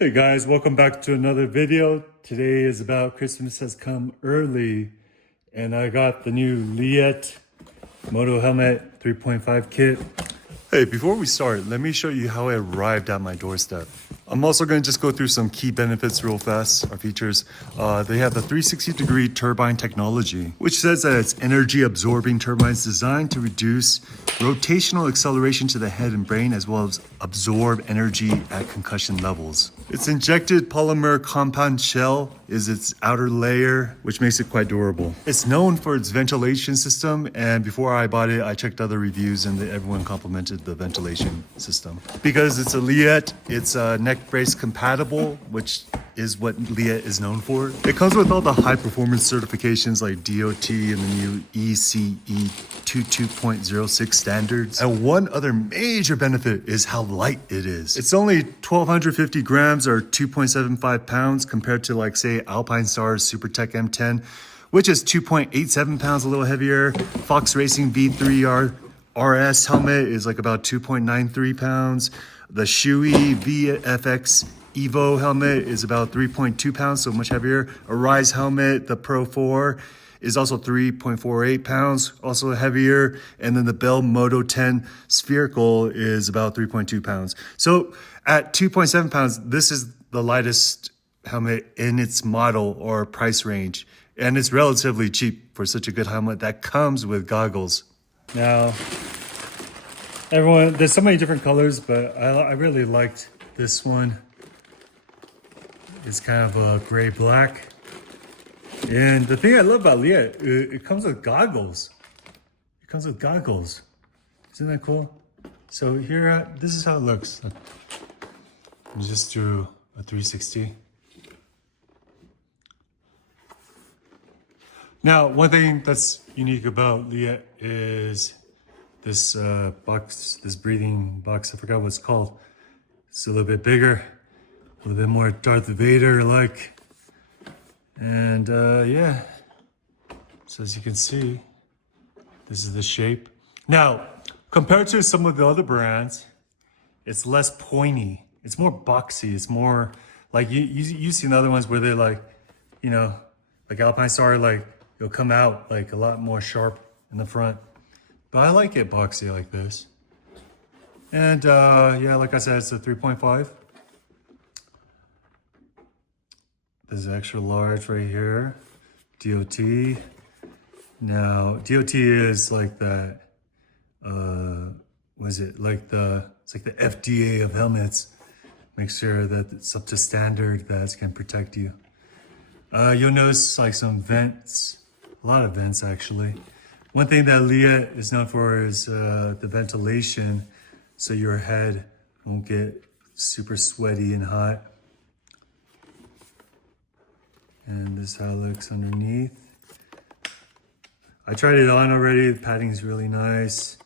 Hey guys, welcome back to another video. Today is about Christmas has come early and I got the new Leatt Moto Helmet 3.5 kit. Hey, before we start, let me show you how it arrived at my doorstep. I'm also going to just go through some key benefits real fast, our features. They have the 360-degree turbine technology, which says that it's energy-absorbing turbines designed to reduce rotational acceleration to the head and brain, as well as absorb energy at concussion levels. Its injected polymer compound shell is its outer layer, which makes it quite durable. It's known for its ventilation system, and before I bought it, I checked other reviews and everyone complimented the ventilation system. Because it's a Leatt, it's neck brace compatible, which is what Leatt is known for. It comes with all the high performance certifications like DOT and the new ECE 22.06 standards. And one other major benefit is how light it is. It's only 1,250 grams or 2.75 pounds compared to, like, say, Alpine Star's SuperTech M10, which is 2.87 pounds, a little heavier. Fox Racing V3 RS helmet is like about 2.93 pounds. The Shui VFX Evo helmet is about 3.2 pounds, so much heavier. A Rise helmet, the Pro 4, is also 3.48 pounds, also heavier. And then the Bell Moto 10 spherical is about 3.2 pounds. So at 2.7 pounds, this is the lightest helmet in its model or price range. And it's relatively cheap for such a good helmet that comes with goggles. Now, everyone, there's so many different colors, but I really liked this one. It's kind of a gray black. And the thing I love about Leatt, it comes with goggles. It comes with goggles. Isn't that cool? So here, this is how it looks. I'll just do a 360. Now, one thing that's unique about Leatt is this box, this breathing box. I forgot what it's called. It's a little bit bigger, a little bit more Darth Vader-like. And yeah, so as you can see, this is the shape. Now, compared to some of the other brands, it's less pointy. It's more boxy. It's more like you've seen other ones where they're like, you know, like Alpine Star, like it'll come out like a lot more sharp in the front. But I like it boxy like this. And yeah, like I said, it's a 3.5. There's an extra large right here. DOT. Now, DOT is like that, what is it? Like it's like the FDA of helmets. Make sure that it's up to standard, that it can protect you. You'll notice like some vents, a lot of vents actually. One thing that Leatt is known for is the ventilation, so your head won't get super sweaty and hot. And this is how it looks underneath. I tried it on already. The padding is really nice.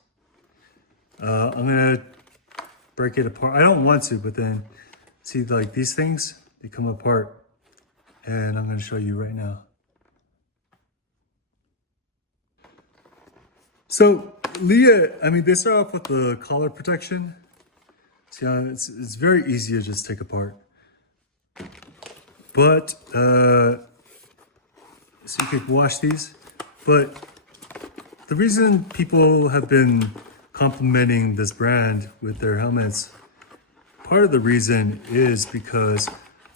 I'm gonna break it apart. I don't want to, but then see, like these things, they come apart. And I'm gonna show you right now. So Leatt, I mean, they start off with the collar protection. See how it's very easy to just take apart. But, so you could wash these. But the reason people have been complimenting this brand with their helmets, part of the reason is because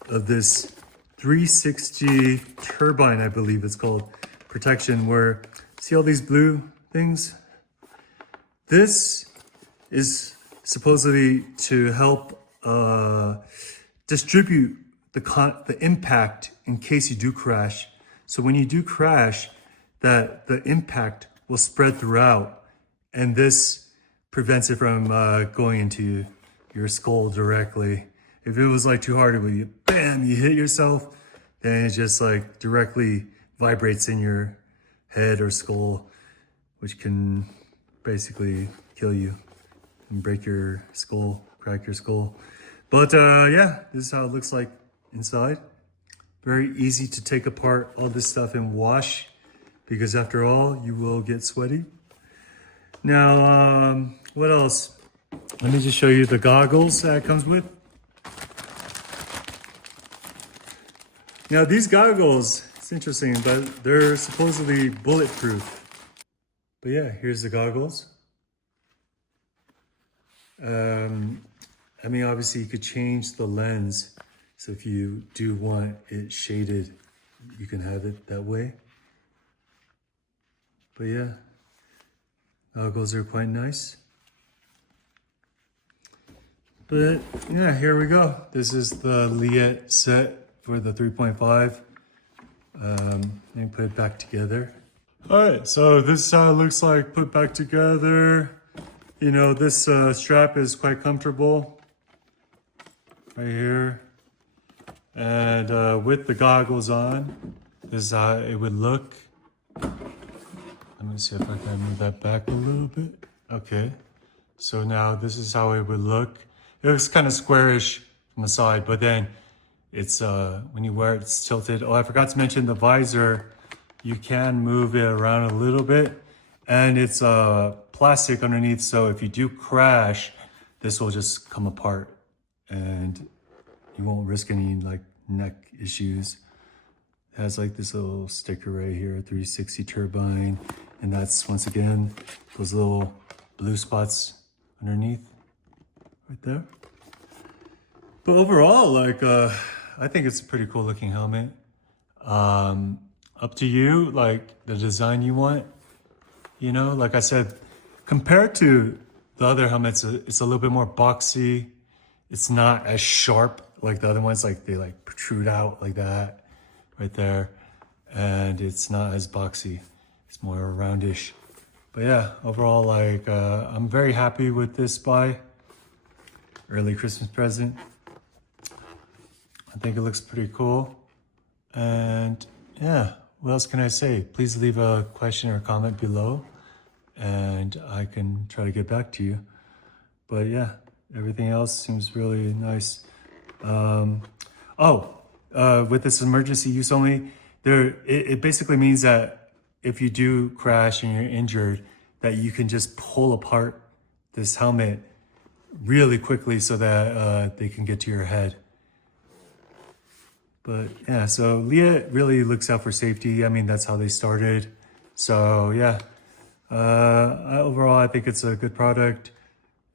of this 360 turbine, I believe it's called, protection, where, see all these blue things? This is supposedly to help distribute the impact in case you do crash. So when you do crash, that the impact will spread throughout, and this prevents it from going into your skull directly. If it was like too hard, it would, bam, you hit yourself, then it just like directly vibrates in your head or skull, which can basically kill you and break your skull, crack your skull. But yeah, this is how it looks like inside. Very easy to take apart all this stuff and wash, because after all, you will get sweaty. Now, what else? Let me just show you the goggles that it comes with. Now these goggles, it's interesting, but they're supposedly bulletproof. But yeah, here's the goggles. I mean, obviously you could change the lens. So if you do want it shaded, you can have it that way. But yeah, goggles are quite nice. But yeah, here we go. This is the Leatt set for the 3.5. Let me put it back together. All right, so this is how it looks like put back together. You know, this strap is quite comfortable right here. And with the goggles on, this is how it would look. Let me see if I can move that back a little bit. Okay, so now this is how it would look. It looks kind of squarish from the side, but then it's when you wear it, it's tilted. Oh, I forgot to mention the visor. You can move it around a little bit, and it's plastic underneath. So if you do crash, this will just come apart, and you won't risk any like neck issues. It has like this little sticker right here, 360 turbine, and that's once again those little blue spots underneath. Right there. But overall, like, I think it's a pretty cool looking helmet. Up to you, like the design you want. You know, like I said, compared to the other helmets, it's a little bit more boxy. It's not as sharp like the other ones, like they like protrude out like that right there. And it's not as boxy. It's more roundish. But yeah, overall, like, I'm very happy with this buy. Early Christmas present. I think it looks pretty cool. And yeah, what else can I say? Please leave a question or comment below and I can try to get back to you. But yeah, everything else seems really nice. With this emergency use only, it basically means that if you do crash and you're injured, that you can just pull apart this helmet really quickly so that they can get to your head. But yeah, so Leatt really looks out for safety. I mean, that's how they started. So yeah, overall, I think it's a good product.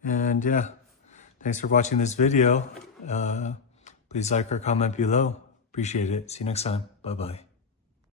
And yeah, thanks for watching this video. Please like or comment below. Appreciate it. See you next time. Bye-bye.